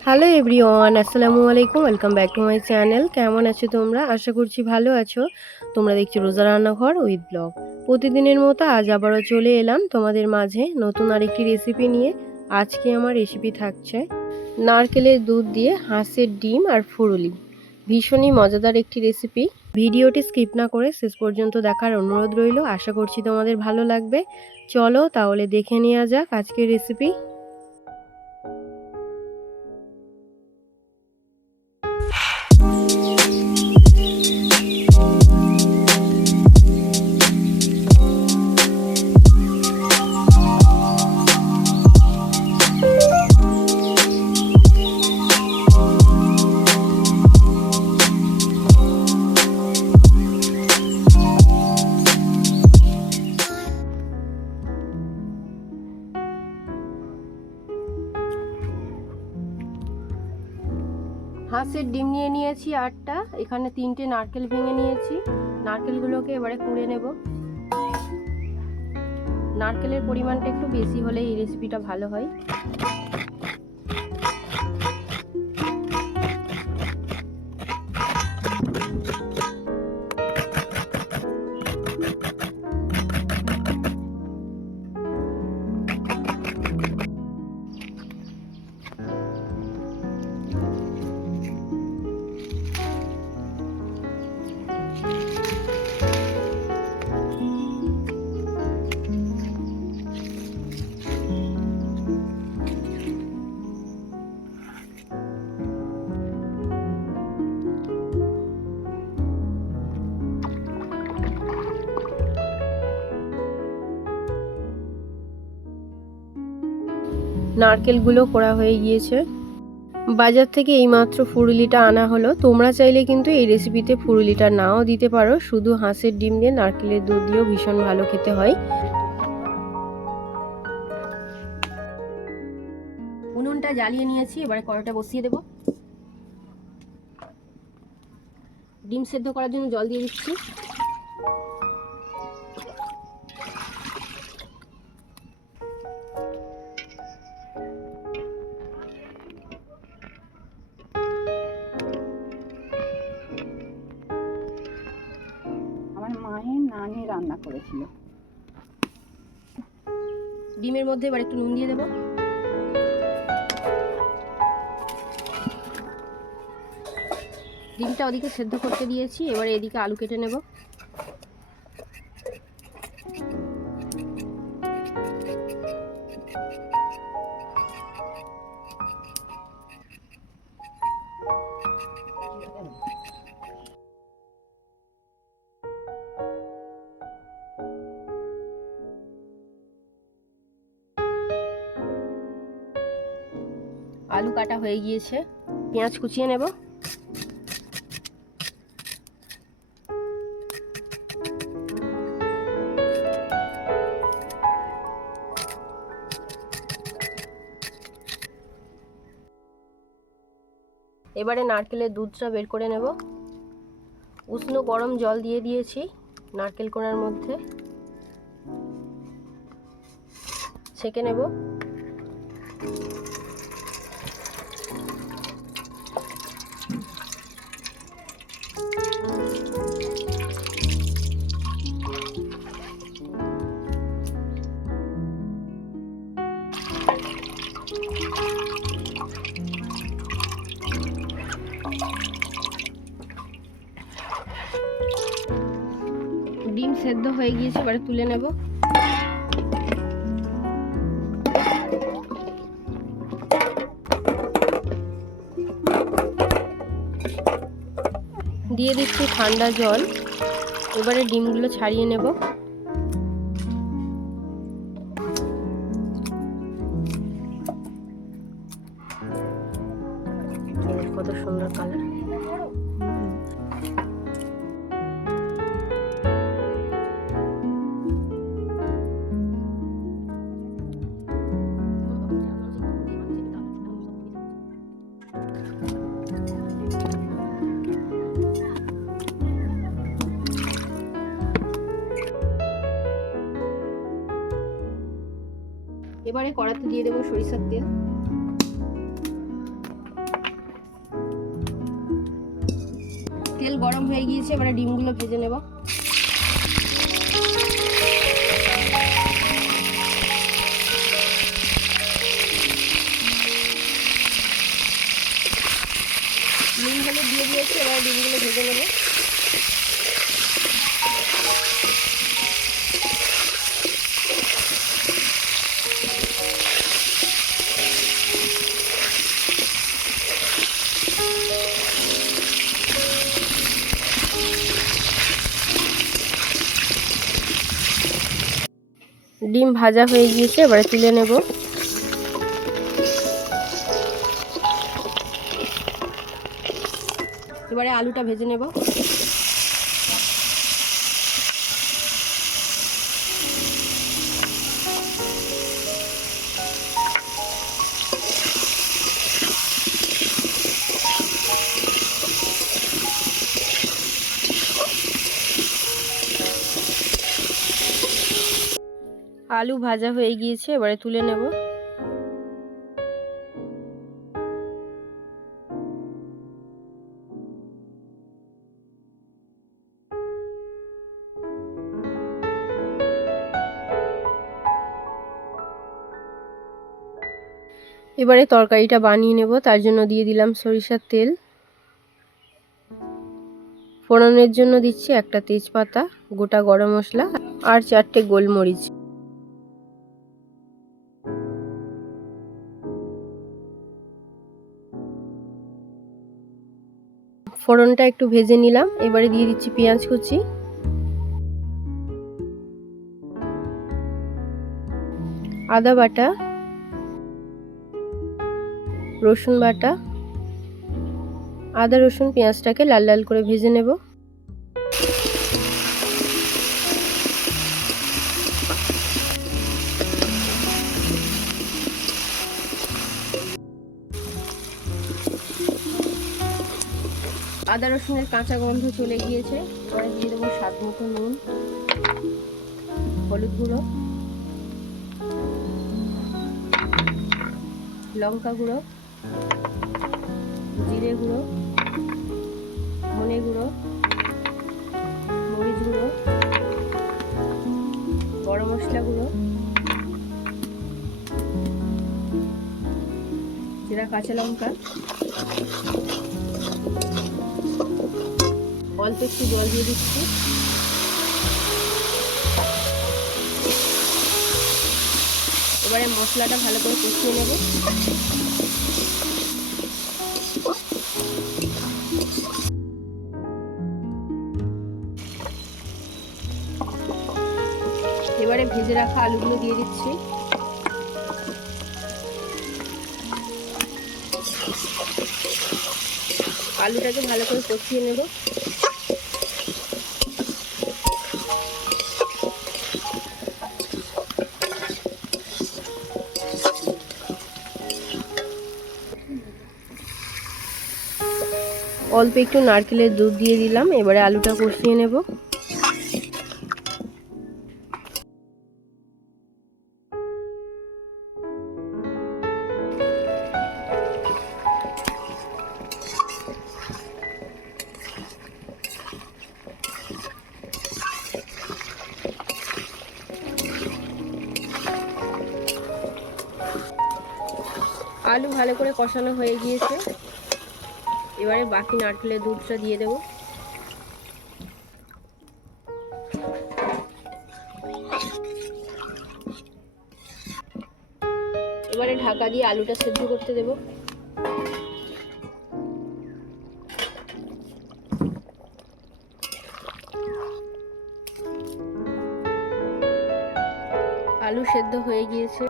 Hello everyone, আসসালামু আলাইকুম। Welcome back to my channel. কেমন আছো তোমরা? আশা করছি ভালো আছো। তোমরা দেখছো রোজা রান্নাঘর উইথ ব্লগ। প্রতিদিনের মতো আজ আবারও চলে এলাম তোমাদের মাঝে নতুন আরেকটি রেসিপি নিয়ে। আজকে আমার রেসিপি থাকছে নারকেলের দুধ দিয়ে হাঁসের ডিম আর ফুরুলি। ভীষণই মজাদার একটি রেসিপি। ভিডিওটি স্কিপ না করে শেষ পর্যন্ত দেখার অনুরোধ রইল। আশা করছি তোমাদের ভালো লাগবে। চলো তাহলে দেখে নেওয়া যাক আজকের রেসিপি। হাঁসের ডিম নিয়ে নিয়েছি 8টা। এখানে 3টে নারকেল ভেঙে নিয়েছি। নারকেলগুলোকে এবারে কুড়ে নেব। নারকেলের পরিমাণটা একটু বেশি হলে এই রেসিপিটা ভালো হয়। নারকেলগুলো কোড়া হয়ে গিয়েছে। বাজার থেকে এইমাত্র ফুরুলিটা আনা হলো। তোমরা চাইলে কিন্তু এই রেসিপিতে ফুরুলিটা নাও দিতে পারো, শুধু হাঁসের ডিম দিয়ে নারকেলের দুধ দিয়েও ভীষণ ভালো খেতে হয়। উনুনটা জ্বালিয়ে নিয়েছি, এবারে কড়াইটা বসিয়ে দেব। ডিম সেদ্ধ করার জন্য জল দিয়ে দিচ্ছি। আমার মায়ের নানি রান্না করেছিল। ডিমের মধ্যে এবার একটু নুন দিয়ে দেবো। ডিমটা ওদিকে সেদ্ধ করতে দিয়েছি, এবারে এদিকে আলু কেটে নেব। আলু কাটা হয়ে গিয়েছে, পেঁয়াজ কুচিয়ে নেব। এবারে নারকেলের দুধটা বের করে নেব। উষ্ণ গরম জল দিয়ে দিয়েছি নারকেল কোড়ার মধ্যে, ছেঁকে নেব। ডিম সেদ্ধ হয়ে গিয়েছে, এবারে তুলে নেব। দিয়ে দিচ্ছি ঠান্ডা জল। এবারে ডিমগুলো ছাড়িয়ে নেব। কত সুন্দর কালার। এবারে কড়াতে দিয়ে দেবো সরিষার তেল। তেল গরম হয়ে গিয়েছে, এবারে ডিমগুলো ভেজে নেব। ডিমগুলো দিয়ে দিয়েছি, এবারে ডিমগুলো ভেজে নেব। ডিম ভাজা হয়ে গিয়েছে, এবারে তুলে নেব। এবারে আলুটা ভেজে নেব। আলু ভাজা হয়ে গিয়েছে, এবারে তুলে নেব। এবারে তরকারিটা বানিয়ে নেব, তার জন্য দিয়ে দিলাম সরিষার তেল। ফোড়নের জন্য দিচ্ছি একটা তেজপাতা, গোটা গরম মশলা আর 4টে গোলমরিচ। ফোড়নটা একটু ভেজে নিলাম, এবারে দিয়ে দিচ্ছি পেঁয়াজ কুচি, আদা বাটা, রসুন বাটা। আদা রসুন পেঁয়াজটাকে লাল লাল করে ভেজে নেব। আদা রসুনের কাঁচা গন্ধ চলে গিয়েছে, এবারে দিয়ে দেবো স্বাদ মতো নুন, হলুদ গুঁড়ো, লঙ্কা গুঁড়ো, জিরে গুঁড়ো, ধনে গুঁড়ো, মরিচ গুঁড়ো, গরম মশলা গুঁড়ো, জিরা, কাঁচা লঙ্কা, অল্প একটু জল দিয়ে দিচ্ছি। এবারে মশলাটা ভালো করে কষিয়ে নেব। এবারে ভেজে রাখা আলুগুলো দিয়ে দিচ্ছি। আলুটাকে ভালো করে কষিয়ে নেব। অল্প একটু নারকেলের দুধ দিয়ে দিলাম, এবারে আলুটা কষিয়ে নেব। আলু ভালো করে কষানো হয়ে গিয়েছে, এবারে বাকি নারকেলের দুধটা দিয়ে দেব। এবারে ঢাকা দিয়ে আলুটা সেদ্ধ করতে দেব। আলু সেদ্ধ হয়ে গিয়েছে,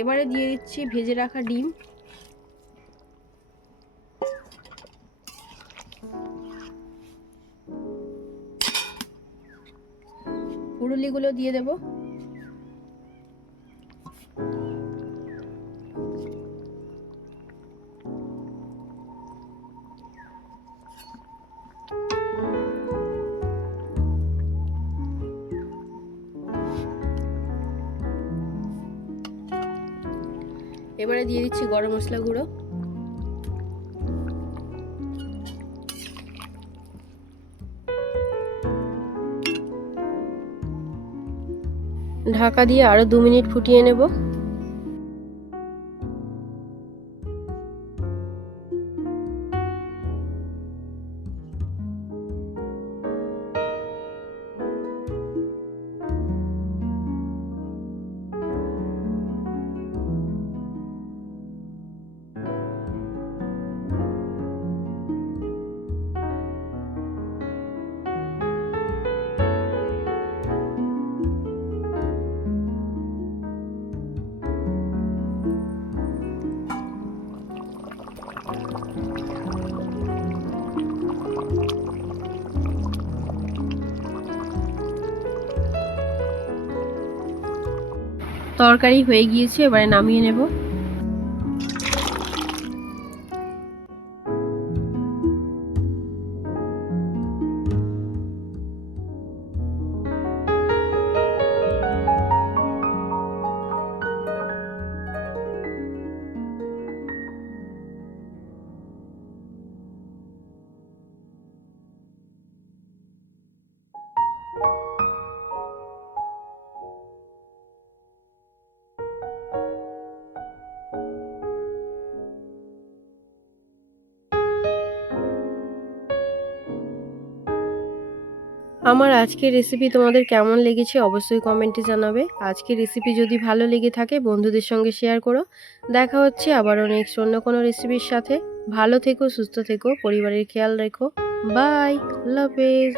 এবারে দিয়ে দিচ্ছি ভেজে রাখা ডিম। পুরুলিগুলো দিয়ে দেব। এবারে দিয়ে দিচ্ছি গরম মশলা গুঁড়ো, ঢাকা দিয়ে আরও 2 মিনিট ফুটিয়ে নেব। তরকারি হয়ে গিয়েছে, এবারে নামিয়ে নেব। আমার আজকের রেসিপি তোমাদের কেমন লেগেছে অবশ্যই কমেন্টে জানাবে। আজকের রেসিপি যদি ভালো লেগে থাকে বন্ধুদের সঙ্গে শেয়ার করো। দেখা হচ্ছে আবারও নেক্সট অন্য কোনো রেসিপির সাথে। ভালো থেকো, সুস্থ থেকো, পরিবারের খেয়াল রেখো। বাই, আল্লাহ হাফেজ।